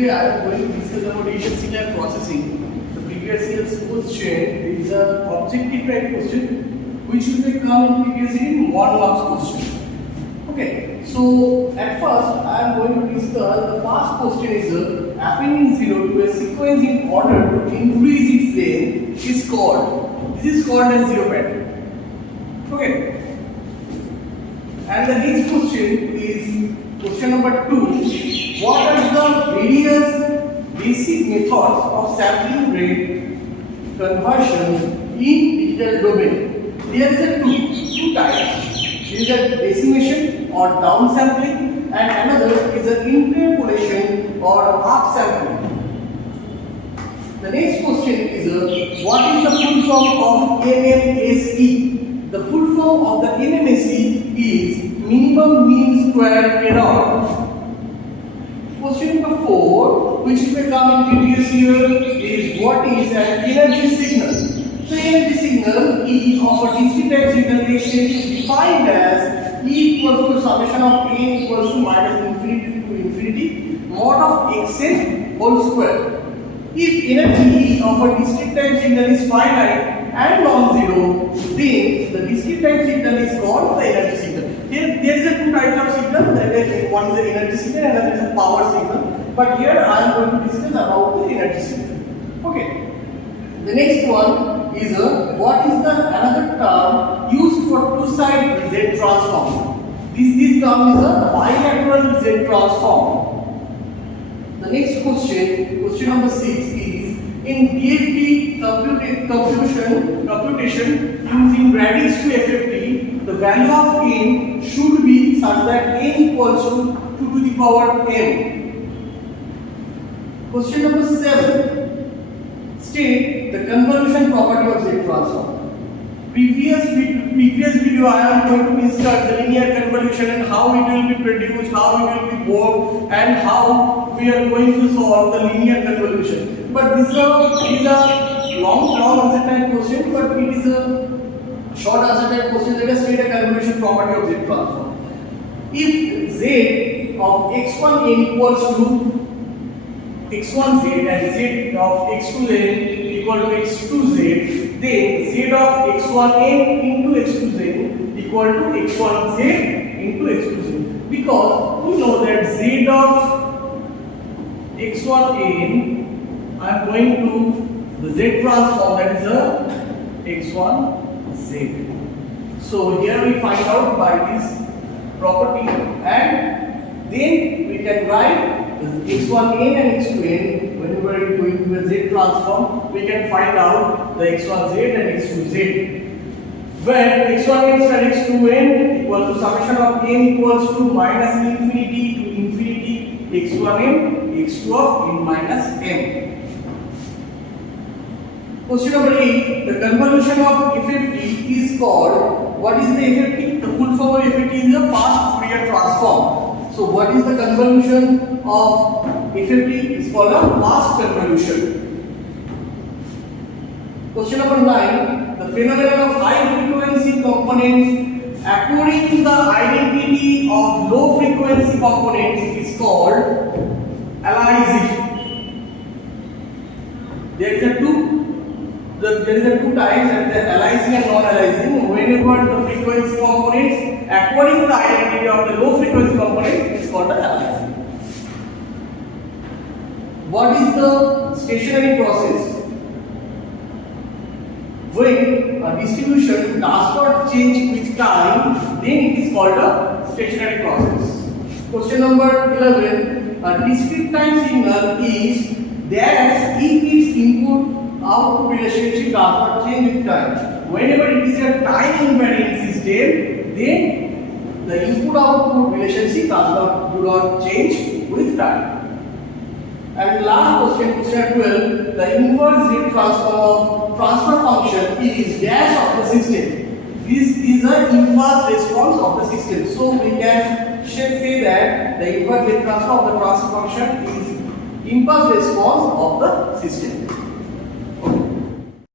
Today I am going to discuss about digital signal processing. The previous year's question is an objective type question which will come in previous year in 1 marks question. Okay, so at first I am going to discuss the first question is appending 0 to a sequence in order to increase its length is called, this is called as zero pattern. Okay, and the next question is question number 2. What are the various basic methods of sampling rate conversion in digital domain? There is a two types. There is a decimation or downsampling, and another is an interpolation or upsampling. The next question is what is the full form of MMSE? The full form of the MMSE is minimum mean square error. Question number 4, which may come in previous year, is what is an energy signal? The energy signal E of a discrete time signal exchange is defined as E equals to summation of A equals to minus infinity to infinity mod of xn whole square. If energy E of a discrete time signal is finite and non-zero, then the discrete time signal is called the energy signal. Here there is a two types of signal. That is, one is the energy signal and another is a power signal. But here I am going to discuss about the energy signal. Okay. The next one is what is the another term used for two-side Z transform? This term is a bilateral Z transform. The next question number 6 is in DFT computation using radix to FFT, the value of n should be such that n equals to 2 to the power m. Question number 7. State the convolution property of Z transform. Previous video I am going to discuss the linear convolution and how it will be produced, how it will be worked, and how we are going to solve the linear convolution. But this is a long answer type question, but it is a short answer type question. Let us state a convolution property of Z transform. If Z of x1n equals to x1z and z of x2n equal to x2z, then z of x1n into x2z equal to x1z into x2z, because we know that z of x1n I am going to the z transform, that is a x1z. So here we find out by this property, and then we can write x1n and x2n. Whenever we are going to a z transform, we can find out the x1z and x2z. When x1n and x2n equal to summation of n equals to minus infinity to infinity x1n x2 of n minus m. Question number 8. The convolution of FFT is called, what is the FFT? The full form of FFT is a fast Fourier transform. So what is the convolution of FFT? Is called a fast convolution. Question number 9. The phenomenon of high frequency components according to the identity of low frequency components is called aliasing. There is a two types, that the aliasing and non-aliasing. Whenever the frequency components according to the identity of the low frequency component is called the aliasing. What is the stationary process? When a distribution does not change with time, then it is called a stationary process. Question number 11. A discrete time signal is that if its input output relationship does not change with time. Whenever it is a time invariant system, then the input output relationship do not change with time. And last question 12, the inverse Z transform of transfer function is dash of the system. This is the inverse response of the system. So we can say that the inverse Z transform of the transfer function is impulse response of the system.